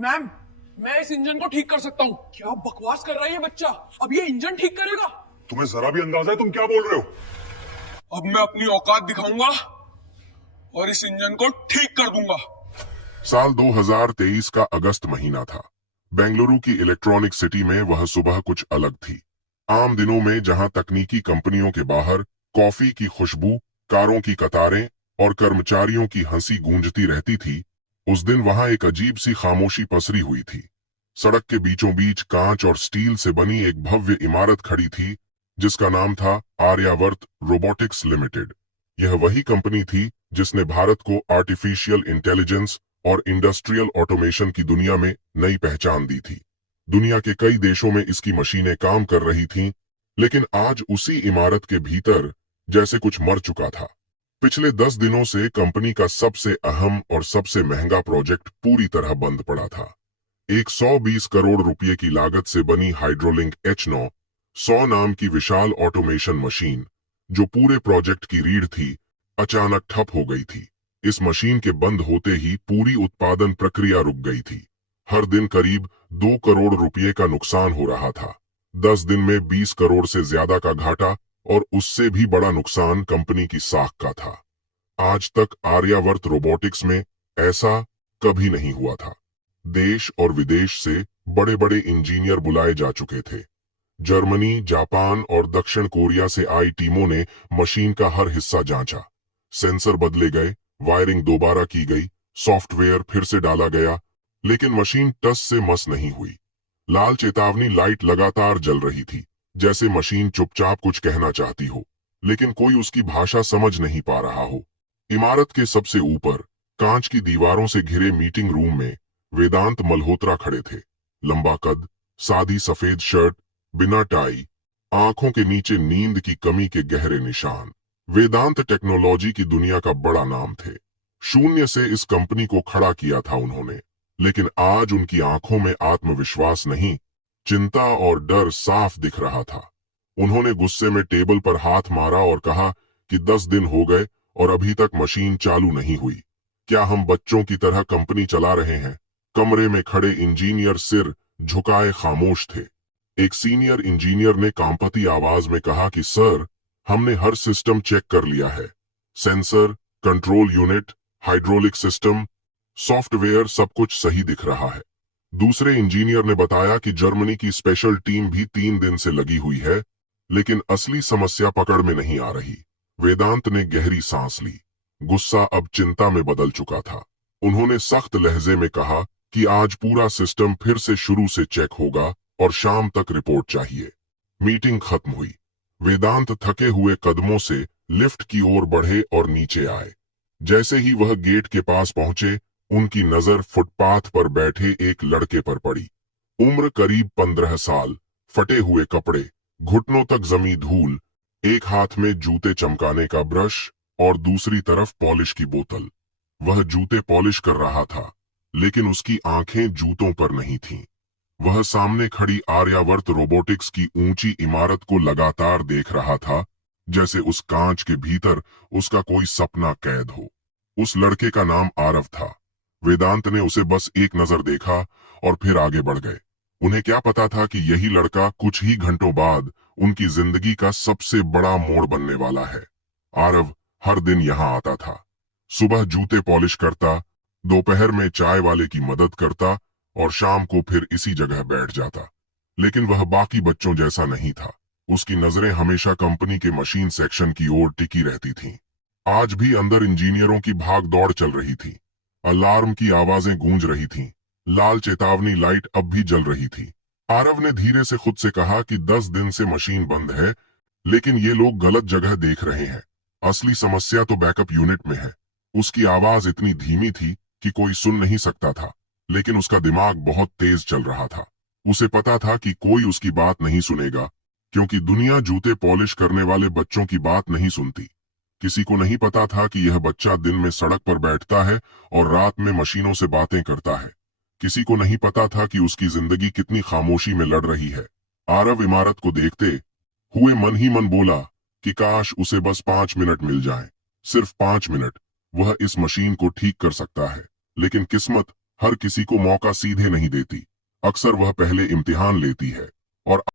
Ma'am, मैं इस engine को ठीक कर सकता हूँ। क्या बकवास कर रहा है ये बच्चा? अब ये इंजन ठीक करेगा? तुम्हें जरा भी अंदाजा है तुम क्या बोल रहे हो? अब मैं अपनी औकात दिखाऊंगा और इस इंजन को ठीक कर दूंगा। साल 2023 का अगस्त महीना था। बेंगलुरु की इलेक्ट्रॉनिक सिटी में वह सुबह कुछ अलग थी। आम दिनों में जहां तकनीकी कंपनियों के बाहर कॉफी की खुशबू, कारों की कतारें और कर्मचारियों की हंसी गूंजती रहती थी, उस दिन वहां एक अजीब सी खामोशी पसरी हुई थी। सड़क के बीचों बीच कांच और स्टील से बनी एक भव्य इमारत खड़ी थी, जिसका नाम था आर्यावर्त रोबोटिक्स लिमिटेड। यह वही कंपनी थी जिसने भारत को आर्टिफिशियल इंटेलिजेंस और इंडस्ट्रियल ऑटोमेशन की दुनिया में नई पहचान दी थी। दुनिया के कई देशों में इसकी मशीनें काम कर रही थीं, लेकिन आज उसी इमारत के भीतर जैसे कुछ मर चुका था। पिछले 10 दिनों से कंपनी का सबसे अहम और सबसे महंगा प्रोजेक्ट पूरी तरह बंद पड़ा था। एक 120 करोड़ रुपए की लागत से बनी हाइड्रोलिंक H9 100 नाम की विशाल ऑटोमेशन मशीन, जो पूरे प्रोजेक्ट की रीढ़ थी, अचानक ठप हो गई थी। इस मशीन के बंद होते ही पूरी उत्पादन प्रक्रिया रुक गई थी। हर दिन करीब 2 करोड़ रुपए का नुकसान हो रहा था। 10 दिन में 20 करोड़ से ज्यादा का घाटा, और उससे भी बड़ा नुकसान कंपनी की साख का था। आज तक आर्यावर्त रोबोटिक्स में ऐसा कभी नहीं हुआ था। देश और विदेश से बड़े बड़े इंजीनियर बुलाए जा चुके थे। जर्मनी, जापान और दक्षिण कोरिया से आई टीमों ने मशीन का हर हिस्सा जांचा। सेंसर बदले गए, वायरिंग दोबारा की गई, सॉफ्टवेयर फिर से डाला गया, लेकिन मशीन टस से मस नहीं हुई। लाल चेतावनी लाइट लगातार जल रही थी, जैसे मशीन चुपचाप कुछ कहना चाहती हो, लेकिन कोई उसकी भाषा समझ नहीं पा रहा हो। इमारत के सबसे ऊपर कांच की दीवारों से घिरे मीटिंग रूम में वेदांत मल्होत्रा खड़े थे। लंबा कद, सादी सफेद शर्ट, बिना टाई, आंखों के नीचे नींद की कमी के गहरे निशान। वेदांत टेक्नोलॉजी की दुनिया का बड़ा नाम थे। शून्य से इस कंपनी को खड़ा किया था उन्होंने, लेकिन आज उनकी आंखों में आत्मविश्वास नहीं, चिंता और डर साफ दिख रहा था। उन्होंने गुस्से में टेबल पर हाथ मारा और कहा कि 10 दिन हो गए और अभी तक मशीन चालू नहीं हुई। क्या हम बच्चों की तरह कंपनी चला रहे हैं? कमरे में खड़े इंजीनियर सिर झुकाए खामोश थे। एक सीनियर इंजीनियर ने कांपती आवाज में कहा कि सर, हमने हर सिस्टम चेक कर लिया है। Sensor, control unit, hydraulic system, software, सब कुछ सही दिख रहा है। दूसरे इंजीनियर ने बताया कि जर्मनी की स्पेशल टीम भी 3 दिन से लगी हुई है, लेकिन असली समस्या पकड़ में नहीं आ रही। वेदांत ने गहरी सांस ली। गुस्सा अब चिंता में बदल चुका था। उन्होंने सख्त लहजे में कहा कि आज पूरा सिस्टम फिर से शुरू से चेक होगा और शाम तक रिपोर्ट चाहिए। मीटिंग खत्म हुई। वेदांत थके हुए कदमों से लिफ्ट की ओर बढ़े और नीचे आए। जैसे ही वह गेट के पास पहुंचे, उनकी नजर फुटपाथ पर बैठे एक लड़के पर पड़ी। उम्र करीब 15 साल, फटे हुए कपड़े, घुटनों तक जमी धूल, एक हाथ में जूते चमकाने का ब्रश और दूसरी तरफ पॉलिश की बोतल। वह जूते पॉलिश कर रहा था, लेकिन उसकी आंखें जूतों पर नहीं थीं। वह सामने खड़ी आर्यावर्त रोबोटिक्स की ऊंची इमारत को लगातार देख रहा था, जैसे उस कांच के भीतर उसका कोई सपना कैद हो। उस लड़के का नाम आरव था। वेदांत ने उसे बस एक नजर देखा और फिर आगे बढ़ गए। उन्हें क्या पता था कि यही लड़का कुछ ही घंटों बाद उनकी जिंदगी का सबसे बड़ा मोड़ बनने वाला है। आरव हर दिन यहाँ आता था। सुबह जूते पॉलिश करता, दोपहर में चाय वाले की मदद करता और शाम को फिर इसी जगह बैठ जाता। लेकिन वह बाकी बच्चों जैसा नहीं था। उसकी नजरें हमेशा कंपनी के मशीन सेक्शन की ओर टिकी रहती थीं। आज भी अंदर इंजीनियरों की भाग दौड़ चल रही थी। अलार्म की आवाजें गूंज रही थीं। लाल चेतावनी लाइट अब भी जल रही थी। आरव ने धीरे से खुद से कहा कि 10 दिन से मशीन बंद है, लेकिन ये लोग गलत जगह देख रहे हैं। असली समस्या तो बैकअप यूनिट में है। उसकी आवाज इतनी धीमी थी कि कोई सुन नहीं सकता था, लेकिन उसका दिमाग बहुत तेज चल रहा था। उसे पता था कि कोई उसकी बात नहीं सुनेगा, क्योंकि दुनिया जूते पॉलिश करने वाले बच्चों की बात नहीं सुनती। किसी को नहीं पता था कि यह बच्चा दिन में सड़क पर बैठता है और रात में मशीनों से बातें करता है। किसी को नहीं पता था कि उसकी जिंदगी कितनी खामोशी में लड़ रही है। आरव इमारत को देखते हुए मन ही मन बोला कि काश उसे बस 5 मिनट मिल जाएं। सिर्फ 5 मिनट। वह इस मशीन को ठीक कर सकता है, लेकिन किस्मत हर किसी को मौका सीधे नहीं देती। अक्सर वह पहले इम्तिहान लेती है और